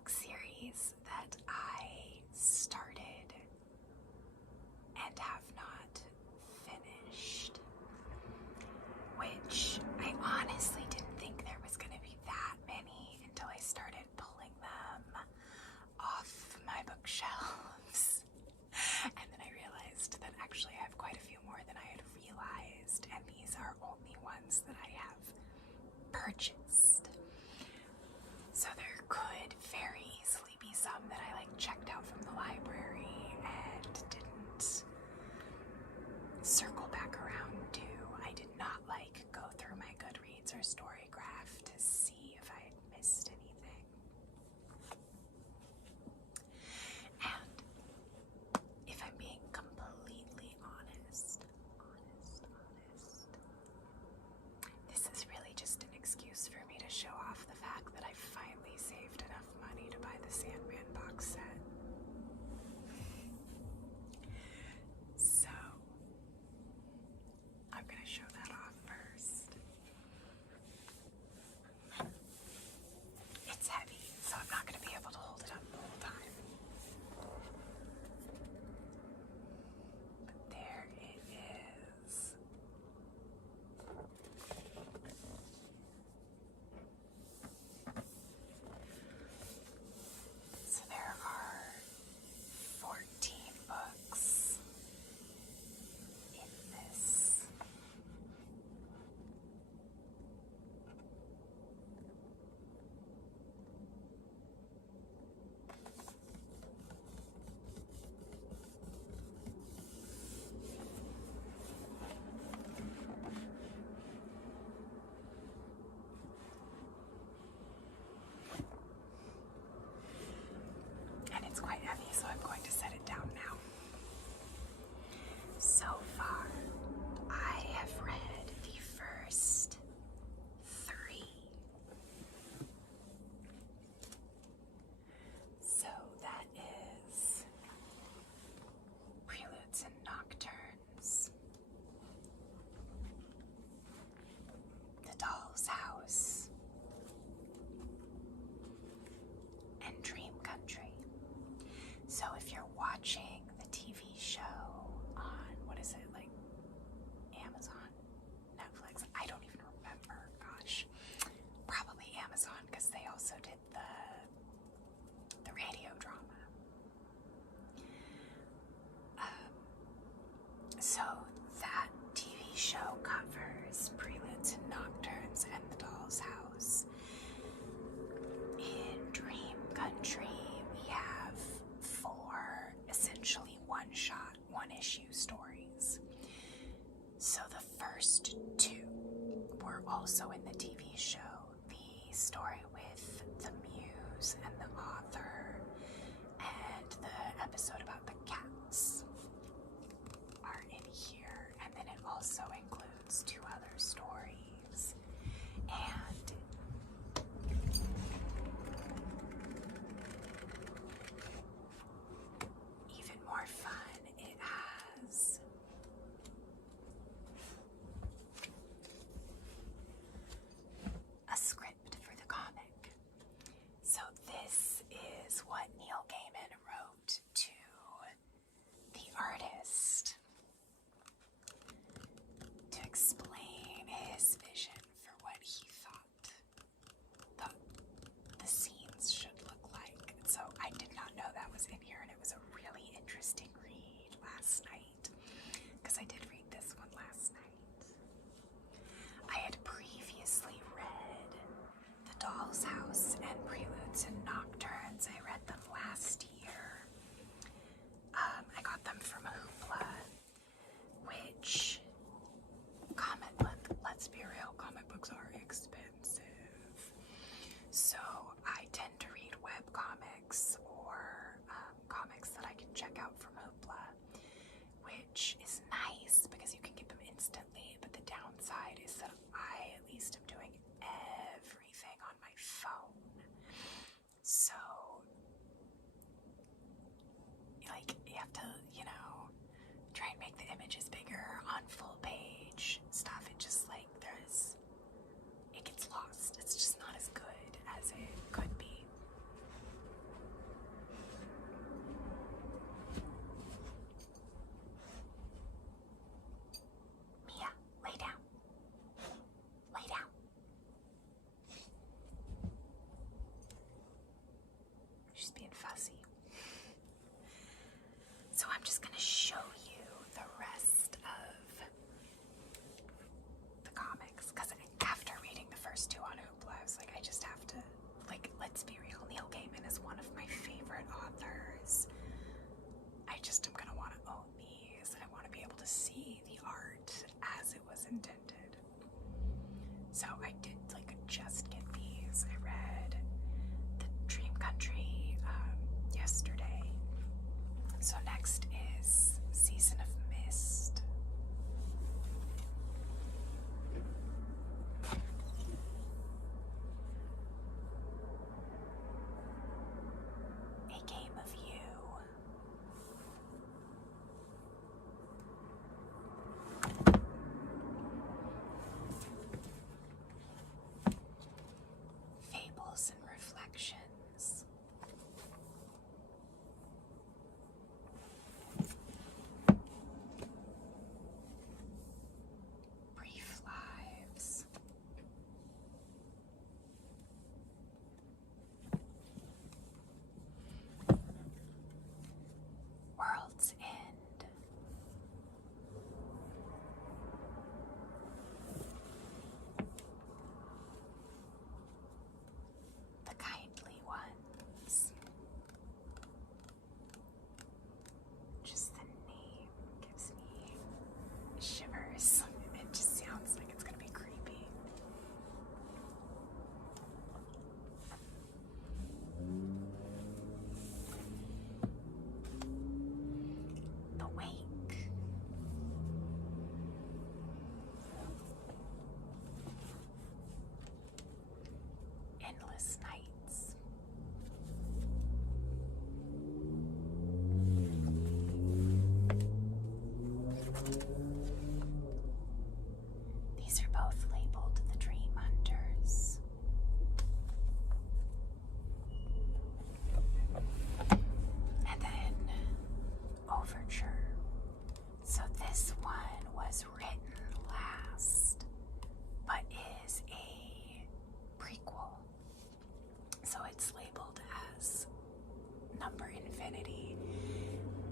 book series that I started and have not finished, which I honestly didn't think there was going to be that many until I started pulling them off my bookshelves. And then I realized that actually I have quite a few more than I had realized, and these are only ones that I have purchased. So there could very easily be some that I checked out from the library and didn't circle back around to. I did not go through my Goodreads or Storygraph to see if I had missed anything. And if I'm being completely honest, this is really just an excuse for me to show off the fact that I finally saved enough money to buy the Sandman box set. So, I'm going to show that off first. It's heavy, so I'm not going to be able to hold it up the whole time. But there it is. So there are 14 books in this. And it's quite heavy, so I'm going to set it down now. So far, I have read the first 3. So that is Preludes and Nocturnes, The Doll's House, and Dream Country. So if you're watching the TV show on, what is it, Amazon? Netflix? I don't even remember, gosh. Probably Amazon, because they also did the radio drama. So that TV show covers Preludes and Nocturnes and The Doll's House. In Dream Country, we have 4 essentially one-shot, one-issue stories. So the first 2 were also in the TV show. The story with the muse and the author, and the episode about the cats are in here. And then it also includes 2 other stories. And even more fun, it has a script for the comic. So this is what Neil Gaiman wrote to the artist to explain fussy. So I'm just going to show you the rest of the comics, because after reading the first two on Hoopla, I was like, I just have to, like, let's be real, Neil Gaiman is one of my favorite authors. I just am going to want to own these. I want to be able to see the art as it was intended. So I did, like, just get these. I read The Dream Country yesterday. So next is Season of Mist. A Game of You. Fables and Reflections. Brief Lives. World's End. The Kindly Ones. Just the name gives me shivers. It just sounds like it's gonna be creepy. The Wake. Endless Nights. These are both labeled The Dream Hunters. And then Overture. So this one was written last, but is a prequel. So it's labeled as Number Infinity.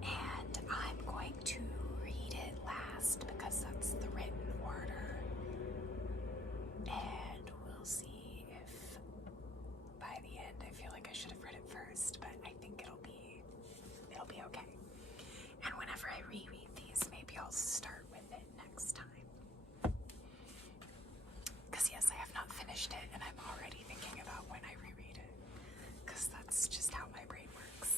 And I'm going to read it last because that's the written order. And we'll see if by the end I feel like I should have read it first, but I think it'll be okay. And whenever I reread these, maybe I'll start with it next time. Because yes, I have not finished it, and I'm already thinking about when I reread it. Because that's just how my brain works.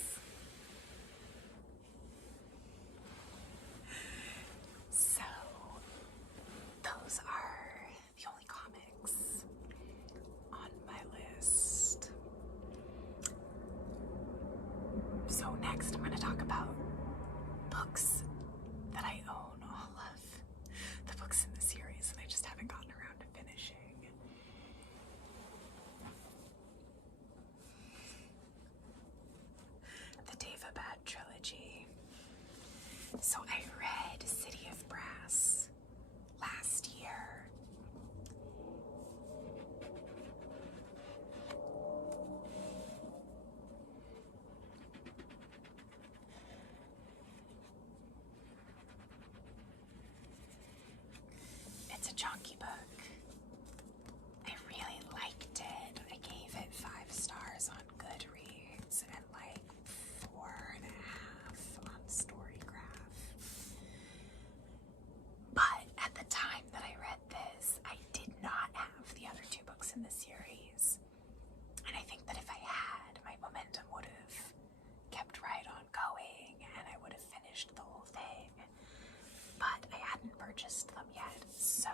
So, those are the only comics on my list. So next I'm going to talk about books that I own, all of the books in the series, and I just haven't gotten around to finishing. The Daevabad trilogy. So I read City of Brass last year. It's a chunky book. I really liked it. I gave it 5 stars on Goodreads and like 4.5 on Storygraph. But at the time that I read this, I did not have the other 2 books in the series. And I think that if I had, my momentum would have kept right on going and I would have finished the whole thing. But I hadn't purchased them yet, so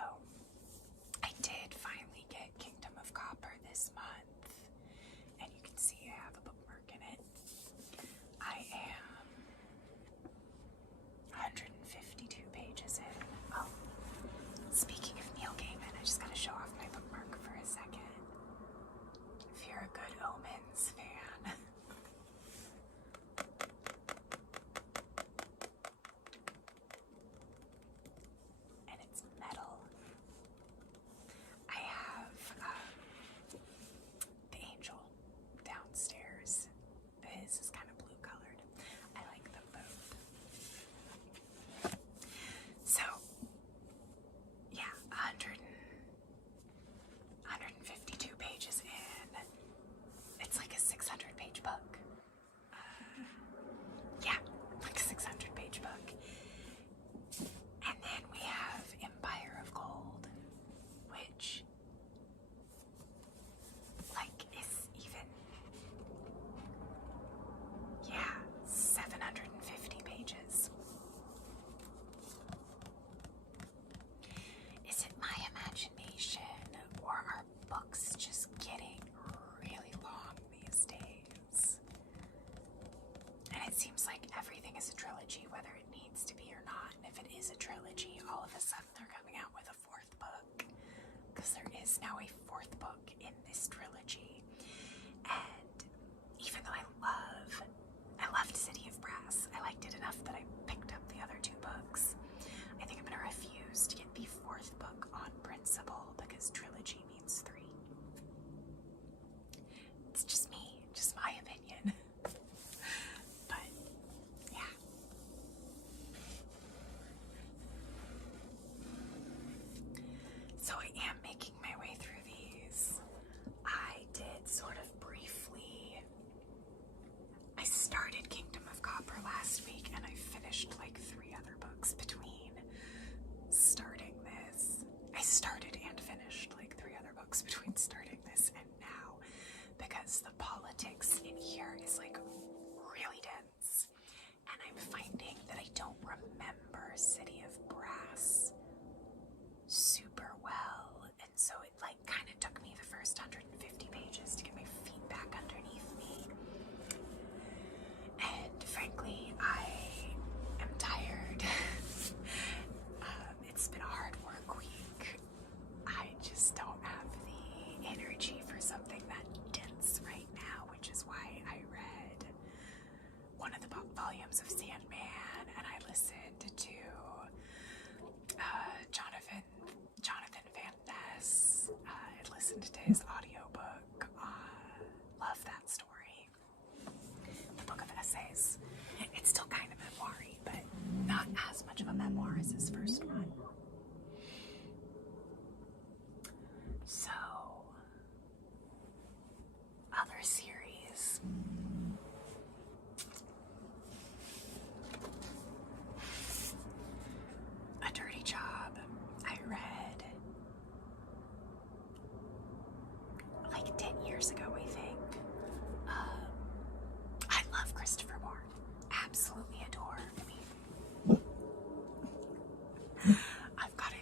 is a trilogy, whether it needs to be or not. And if it is a trilogy, all of a sudden they're coming out with a fourth book. Because there is now a fourth book in this trilogy. And even though I loved City of Brass, I liked it enough that I picked up the other 2 books. I think I'm going to refuse to get the fourth book on principle because trilogy means 3. It's just me, just my opinion. But, yeah. So I am making my way through these. I did sort of briefly. I started Kingdom of Copper last week and I finished like 3 other books between starting this. I started and finished like 3 other books between starting this and now because the politics in here is like really dense. And I'm finding that I don't remember City of Brass super well, and so it like kind of took me the first 150 pages to get my feet back underneath me. And frankly, I am tired. It's been a hard work week. I just don't have the energy for something that dense right now, which is why I read one of the volumes of Sandman, and I listened to Jonathan Van Ness. I listened to his audiobook. Love that story. The book of essays. It's still kind of memoir-y, but not as much of a memoir as his first one. So, other series. A Dirty Job. I read like 10 years ago, I think. I love Christopher Moore. Absolutely adore. I mean, I've got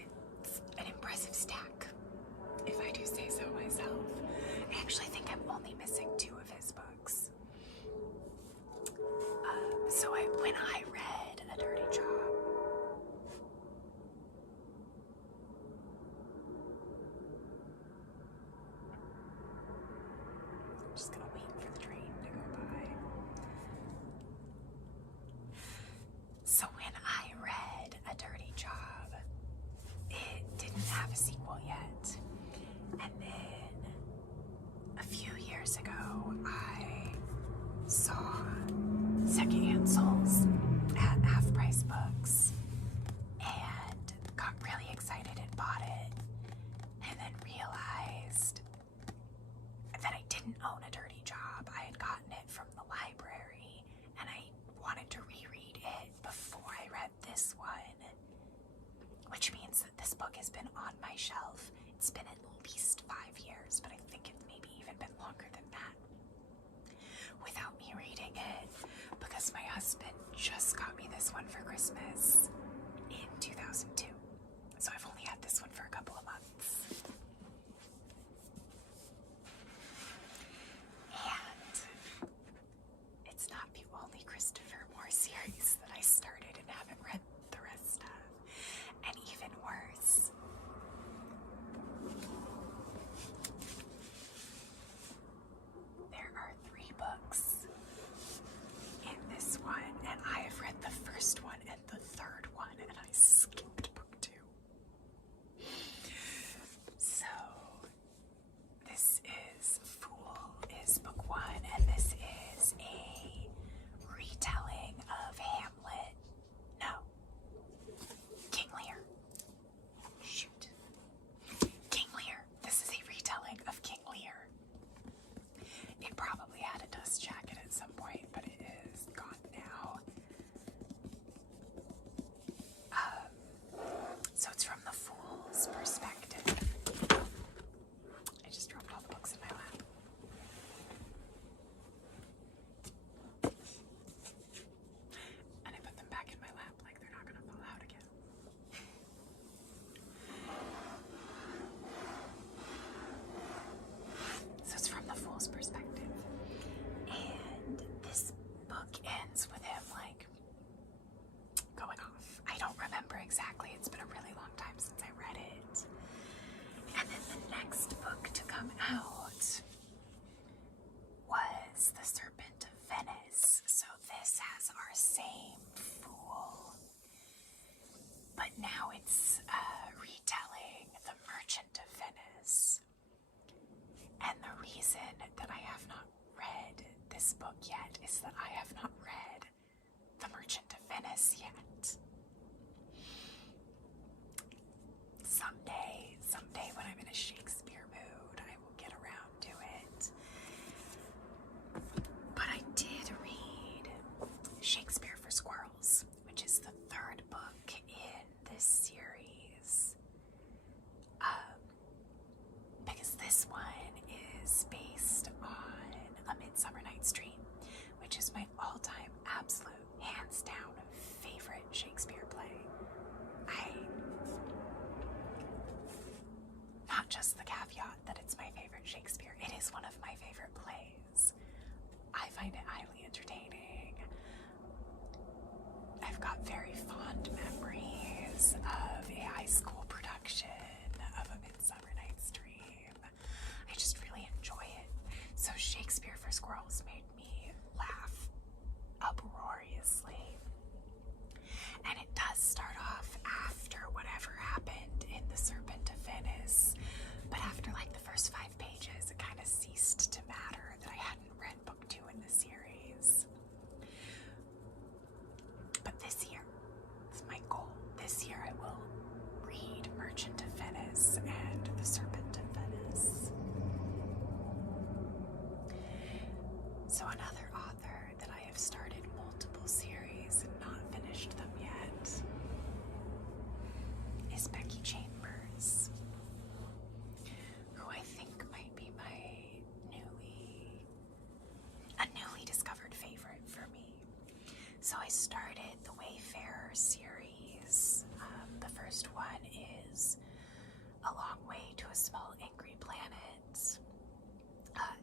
an impressive stack, if I do say so myself. I actually think I'm only missing 2 of his books. So when I read A Dirty Job, I'm just gonna wait for the train to go by. So when I read A Dirty Job, it didn't have a sequel yet. And then a few years ago, I saw secondhand souls at Half Price Books and got really excited and bought it, and then realized that I didn't own A Dirty Job. I had gotten it from the library and I wanted to reread it before I read this one, which means that this book has been on my shelf. It's been at least 5 years, but I think it's maybe even been longer than that without me reading it, because my husband just got me this one for Christmas in 2002. So I've only had this one for a couple of months. And it's not the only Christopher Moore series that I started and haven't read the rest of. And even worse, there are 3 books in this one, and I have read the first one and the third reason that I have not read this book yet is that I have not read The Merchant of Venice yet. Someday when I'm in a Shakespeare mood, I will get around to it. But I did read Shakespeare for Squirrels, which is the third book in this series. Because this one is based on A Midsummer Night's Dream, which is my all-time absolute, hands down, favorite Shakespeare play. Not just the caveat that it's my favorite Shakespeare, it is one of my favorite plays. I find it highly entertaining. I've got very fond memories of a high school production of A Midsummer Night's Dream. I just really enjoy it. So Shakespeare for Squirrels made me laugh uproariously. And it does start off after whatever happened in The Serpent of Venice. But after like the first 5 pages, it kind of ceased to matter that I hadn't read book 2 in the series. But this year, it's my goal. This year I will read Merchant of Venice and The Serpent of Venice. So another author that I have started multiple series and not finished them yet is Becky Chambers, who I think might be a newly discovered favorite for me. So I started the Wayfarer series. The first one is A Long Way to a Small Angry Planet.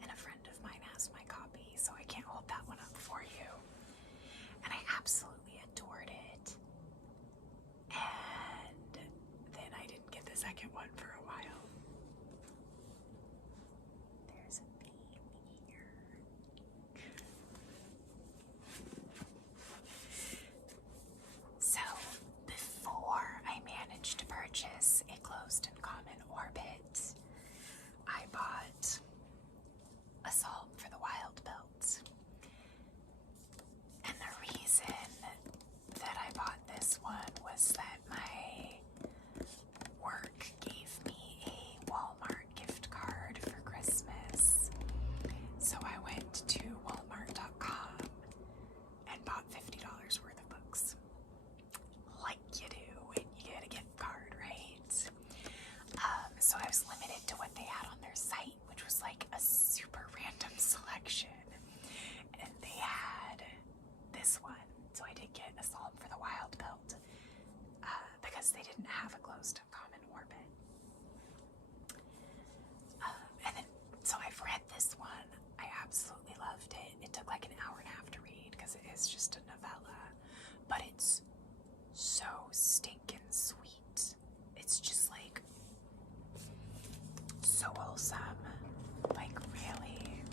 And a friend of mine has my copy, so I can't hold that one up for you. And I absolutely adored it. And then I didn't get the second one for a while. There's a theme here. So, before I managed to purchase A Closed and Common Orbit, I bought A Psalm for the Wild Belt. And the reason that I bought this one was that my work gave me a Walmart gift card for Christmas. So I went to Walmart.com and bought $50 worth of books. Like you do when you get a gift card, right? So I was limited to what they had on their site, which was like a super random selection. And they had this one. So I did get A Psalm for the Wild Belt because they didn't have A Closed and Common Orbit. And then, so I've read this one. I absolutely loved it. It took like an hour and a half to read because it is just a novella. But it's so stinking sweet. It's just like so wholesome. Like really.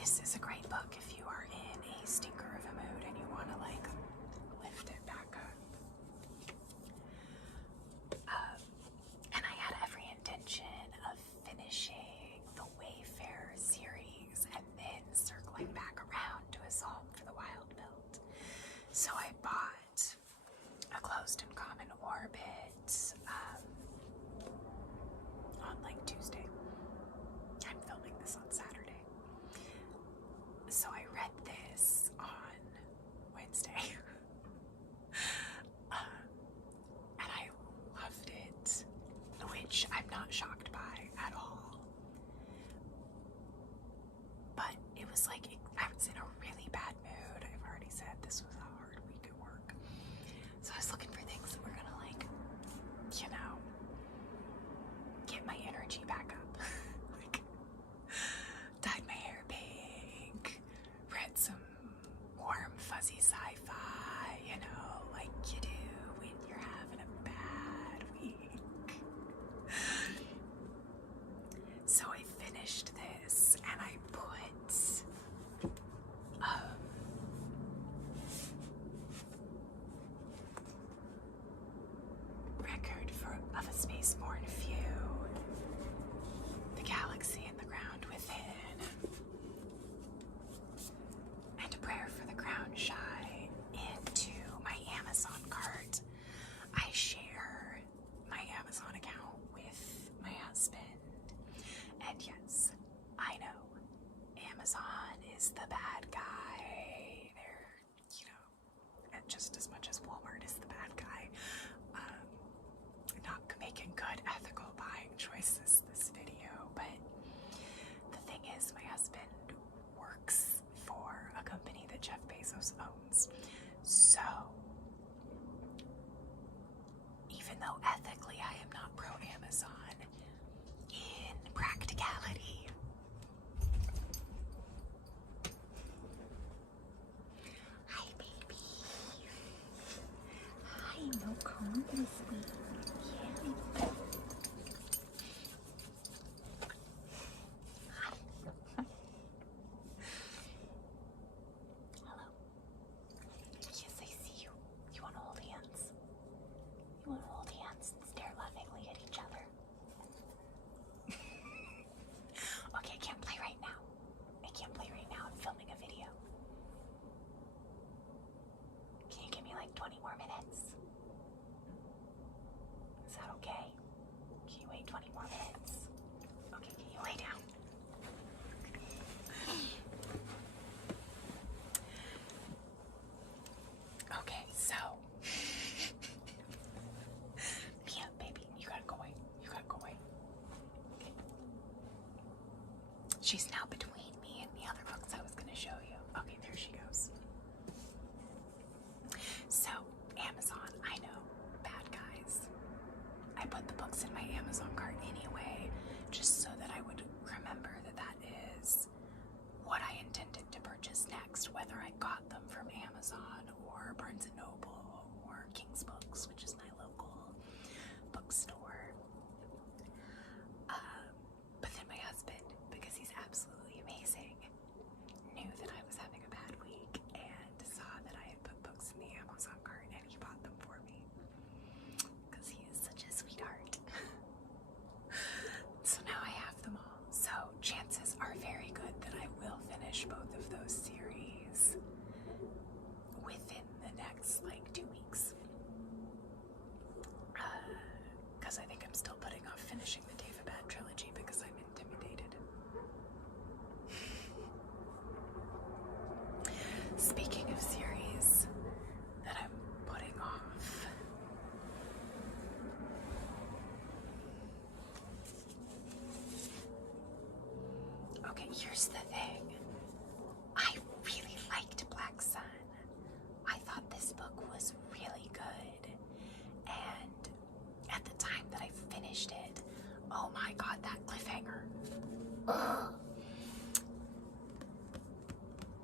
This is a great book if you are in a stinker of a mood and you want to like lift it back up. And I had every intention of finishing the Wayfarer series and then circling back around to A Psalm for the Wild Belt. So I bought A Closed and Common Orbit on like Tuesday. I'm filming this on Saturday. So I read this on Wednesday. And I loved it, which I'm not shocked by at all. But it was like, I was in a really bad mood. I've already said this was a hard week at work. So I was looking for things that were gonna like, you know, get my energy back up. Like, dyed my hair pink, read some warm, fuzzy sci-fi, you know, like you do when you're having a bad week. So I finished this and I put Record of a Spaceborne Few, The Galaxy more minutes. Okay, can you lay down? Okay, so Mia, baby, you gotta go away. You gotta go away. Okay. She's now between me and the other books I was gonna show you. Okay, there she goes. So, Amazon, I know, bad guys. I put the books in my Amazon cart anyway, just so that I would remember that that is what I intended to purchase next, whether I got them from Amazon or Barnes & Noble or King's Books, which is my local bookstore. But then my husband, because he's absolutely amazing, knew that I was having a bad week and saw that I had put books in the Amazon cart and he bought them for me because he is such a sweetheart. So now I have them all. So chances are very good that I will finish both of those series within the next like 2 weeks. Because I think I'm still putting off finishing the Daevabad trilogy because I'm intimidated. Speaking of series that I'm putting off, okay, here's the thing. I really liked Black Sun. I thought this book was really good. And at the time that I finished it, oh my god, that cliffhanger. Ugh.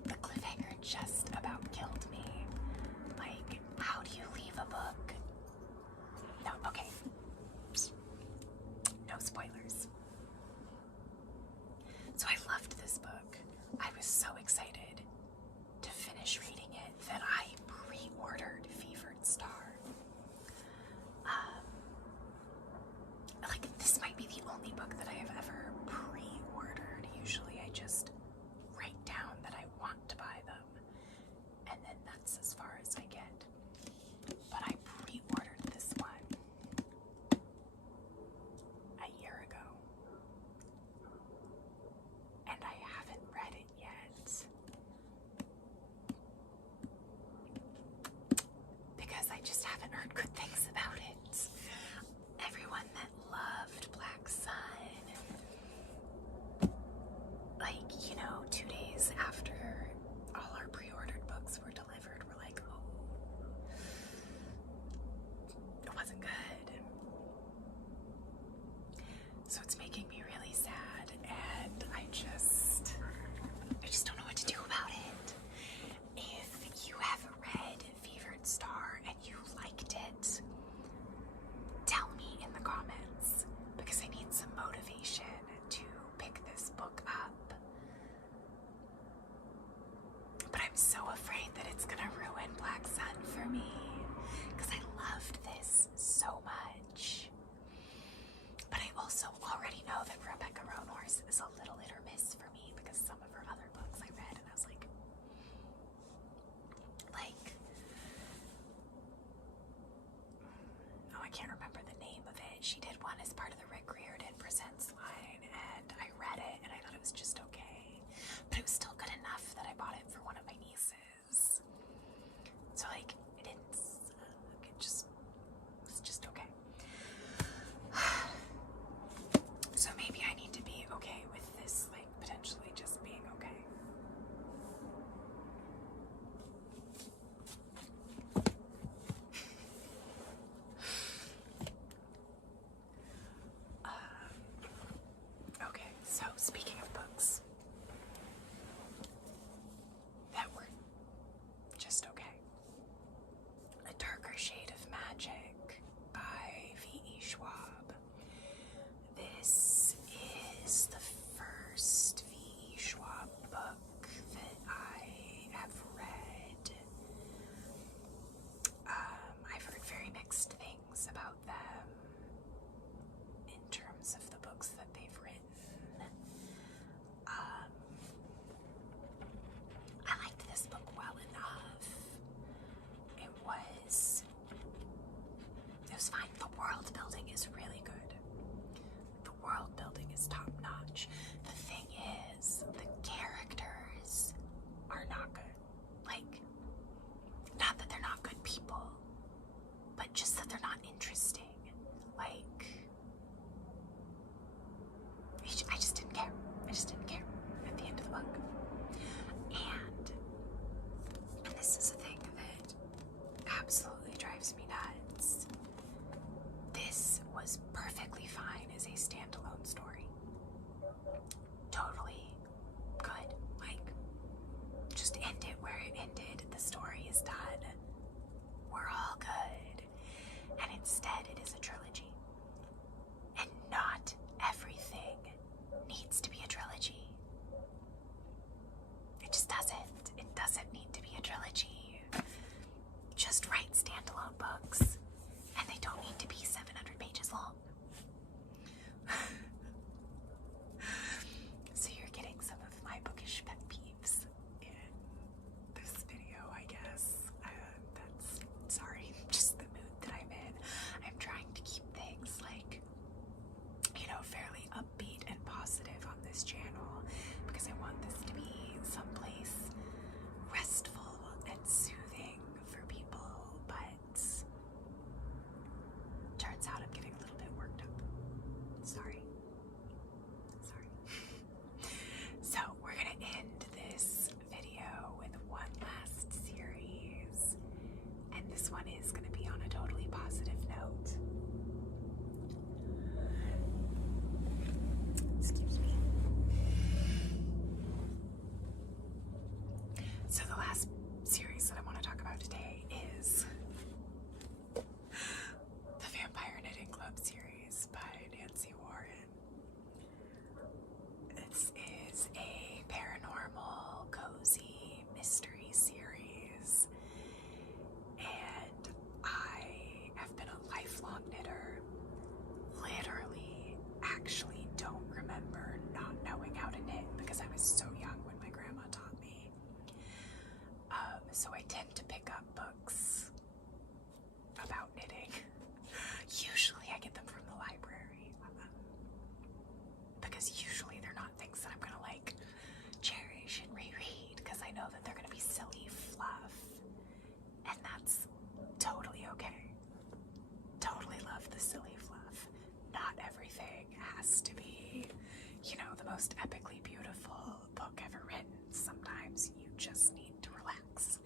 The cliffhanger just about killed me. Like, how do you leave a book? No, okay. No spoilers. So I loved this book. I was so excited to finish reading it that I pre-ordered Fevered Star. Like, this might be the only book that I have ever pre-ordered. Usually I just write down that I want to buy them, and then that's as far as I get. But I pre-ordered this one a year ago, and I haven't read it yet. I just didn't care at the end of the book. And this is a thing that absolutely drives me nuts. This was perfectly fine as a standalone story. Totally good. Like, just end it where it ended. The story is done. We're all good. And instead, it is a trilogy. And not everything needs to be a trilogy. It just doesn't. It doesn't need to be a trilogy. Just write standalone books, and they don't need to be 700 pages long. So you're getting some of my bookish pet peeves in this video, I guess. That's, sorry, just the mood that I'm in. I'm trying to keep things like, fairly upbeat and positive on this channel because I want this to be someplace restful and soothing for people, but turns out I'm getting a little bit worked up. Sorry. So we're gonna end this video with one last series, and this one is gonna be on a totally positive note. Excuse me. So the last series that I want to talk about today is the Vampire Knitting Club series by Nancy Warren. This is a paranormal, cozy mystery series, and I have been a lifelong knitter. Literally, actually don't remember not knowing how to knit because I was so young when my grandma taught me. So I tend to pick up books about knitting. Usually I get them from the library because usually they're not things that I'm gonna like cherish and reread because I know that they're gonna be silly fluff, and that's totally okay. Totally love the silly fluff. Not everything has to be, the most epically beautiful book ever written. Sometimes you just need to relax.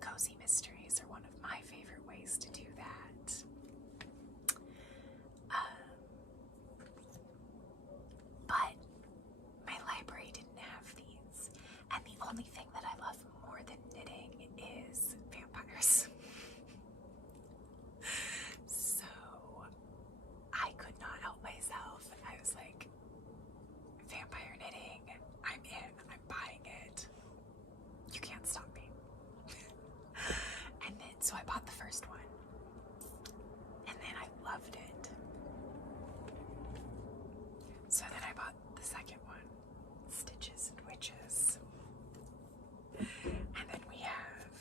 Cozy mysteries are one of my favorite ways to do that. But my library didn't have these, and the only thing that I love more than knitting is vampires. So I could not help myself. I was like, vampire knitting, I'm in, I'm buying it. You can't stop me. And then, so I bought the first one, and then I loved it. So then I bought the second one, Stitches and Witches. And then we have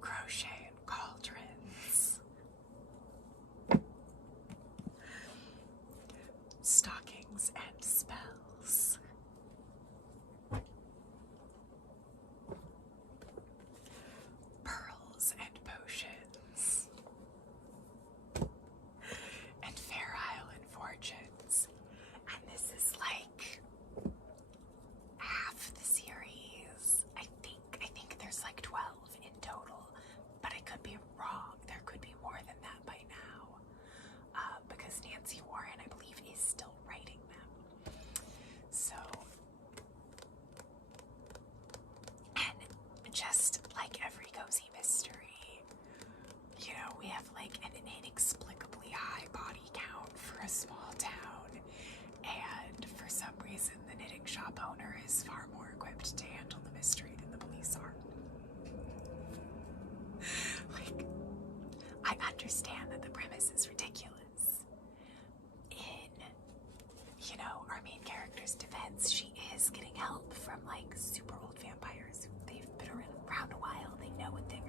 Crochet and Cauldrons, Stockings and Spells, Pearls and Potions, and Fair Isle and Fortunes. And this is like half the series. I think there's like 12 in total, but I could be wrong. There could be more than that by now, because Nancy Warren, I believe, is still writing them. So, and just like every cozy mystery, we have like an inexplicably high body count for a small town, and for some reason the knitting shop owner is far more equipped to handle the mystery than the police are. Like, I understand that the premise is ridiculous. In, our main character's defense, she is getting help from like super old vampires. They've been around a while, they know what they